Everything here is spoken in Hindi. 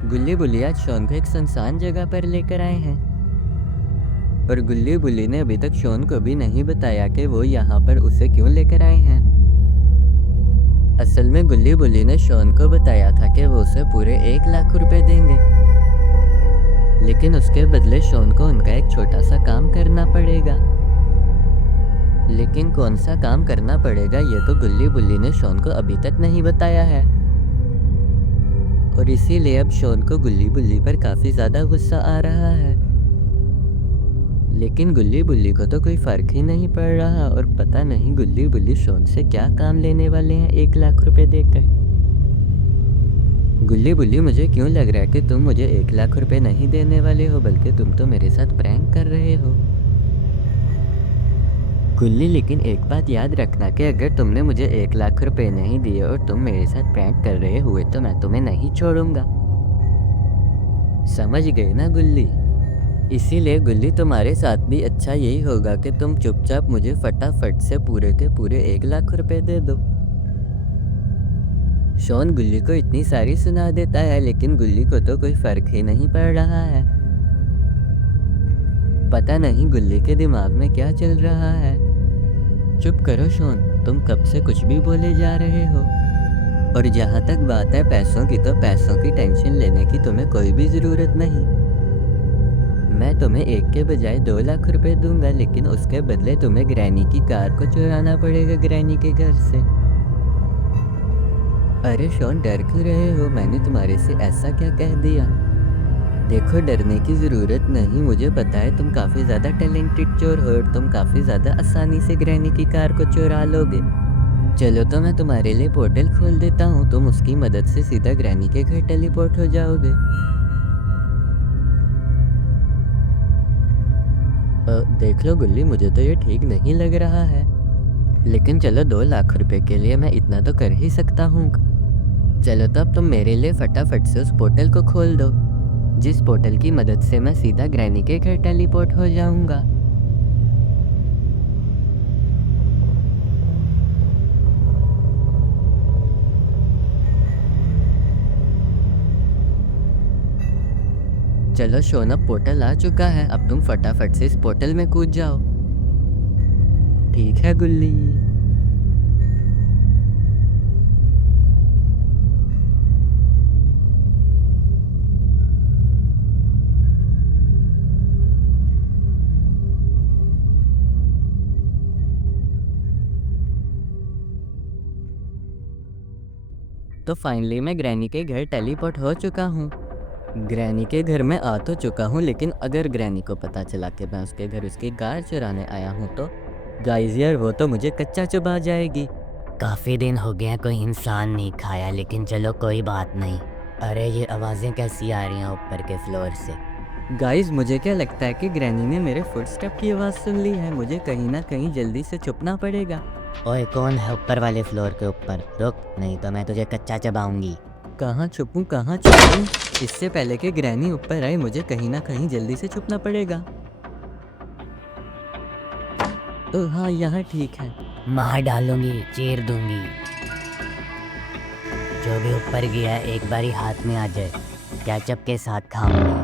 गुल्ली बुल्ली आज शॉन को एक सुनसान जगह पर लेकर आए हैं और गुल्ली बुल्ली ने अभी तक शॉन को भी नहीं बताया कि वो यहाँ पर उसे क्यों लेकर आए हैं। असल में गुल्ली बुल्ली ने शॉन को बताया था कि वो उसे पूरे 1 लाख रुपए देंगे, लेकिन उसके बदले शॉन को उनका एक छोटा सा काम करना पड़ेगा। लेकिन कौन सा काम करना पड़ेगा ये तो गुल्ली बुल्ली ने शॉन को अभी तक नहीं बताया है, और इसीलिए अब शॉन को गुल्ली बुल्ली पर काफ़ी ज़्यादा गुस्सा आ रहा है। लेकिन गुल्ली बुल्ली को तो कोई फ़र्क ही नहीं पड़ रहा, और पता नहीं गुल्ली बुल्ली शॉन से क्या काम लेने वाले हैं 1 लाख रुपए देकर। गुल्ली बुल्ली, मुझे क्यों लग रहा है कि तुम मुझे 1 लाख रुपए नहीं देने वाले हो, बल्कि तुम तो मेरे साथ प्रैंक कर रहे हो। गुल्ली, लेकिन एक बात याद रखना कि अगर तुमने मुझे 1 लाख रुपए नहीं दिए और तुम मेरे साथ प्रैंक कर रहे हुए तो मैं तुम्हें नहीं छोड़ूंगा। समझ गए ना गुल्ली? इसीलिए गुल्ली, तुम्हारे साथ भी अच्छा यही होगा कि तुम चुपचाप मुझे फटाफट से पूरे के पूरे 1 लाख रुपए दे दो। शॉन गुल्ली को इतनी सारी सुना देता है, लेकिन गुल्ली को तो कोई फर्क ही नहीं पड़ रहा है। पता नहीं गुल्ली के दिमाग में क्या चल रहा है। चुप करो शॉन, तुम कब से कुछ भी बोले जा रहे हो। और जहाँ तक बात है पैसों की, तो पैसों की टेंशन लेने की तुम्हें कोई भी ज़रूरत नहीं। मैं तुम्हें 1 के बजाय 2 लाख रुपए दूंगा, लेकिन उसके बदले तुम्हें ग्रैनी की कार को चुराना पड़ेगा ग्रैनी के घर से। अरे शॉन, डर क्यों रहे हो? मैंने तुम्हारे से ऐसा क्या कह दिया? देखो, डरने की ज़रूरत नहीं। मुझे पता है तुम काफ़ी ज़्यादा टैलेंटेड चोर हो और तुम काफ़ी ज़्यादा आसानी से ग्रैनी की कार को चुरा लोगे। चलो तो मैं तुम्हारे लिए पोर्टल खोल देता हूँ, तुम उसकी मदद से सीधा ग्रैनी के घर टेलीपोर्ट हो जाओगे। देख लो गुल्ली, मुझे तो ये ठीक नहीं लग रहा है, लेकिन चलो 2 लाख रुपए के लिए मैं इतना तो कर ही सकता हूँ। चलो तो अब तुम मेरे लिए फटाफट से उस पोर्टल को खोल दो, जिस पोर्टल की मदद से मैं सीधा ग्रैनी के घर टेलीपोर्ट हो जाऊंगा। चलो शोन, अब पोर्टल आ चुका है, अब तुम फटाफट से इस पोर्टल में कूद जाओ। ठीक है गुल्ली। तो फाइनली मैं ग्रैनी के घर टेलीपोर्ट हो चुका हूँ। ग्रैनी के घर में आ तो चुका हूँ, लेकिन अगर ग्रैनी को पता चला कि मैं उसके घर उसकी कार चुराने आया हूँ तो गाइस यार, वो तो मुझे कच्चा चबा जाएगी। काफ़ी दिन हो गए कोई इंसान नहीं खाया, लेकिन चलो कोई बात नहीं। अरे ये आवाज़ें कैसी आ रही हैं ऊपर के फ्लोर से? गाइस, मुझे क्या लगता है कि ग्रैनी ने मेरे फुटस्टेप की आवाज़ सुन ली है। मुझे कहीं ना कहीं जल्दी से छुपना पड़ेगा। ओए, कौन है ऊपर वाले फ्लोर के ऊपर? रुक, नहीं तो मैं तुझे कच्चा चबाऊंगी। कहाँ छुपूं, कहाँ छुपूं? इससे पहले कि ग्रैनी ऊपर आए मुझे कहीं ना कहीं जल्दी से छुपना पड़ेगा। तो हाँ, यहाँ ठीक है। मार डालूंगी, चीर दूंगी। जो भी ऊपर गया है एक बारी हाथ में आ जाए, केचप के साथ खाऊंगी।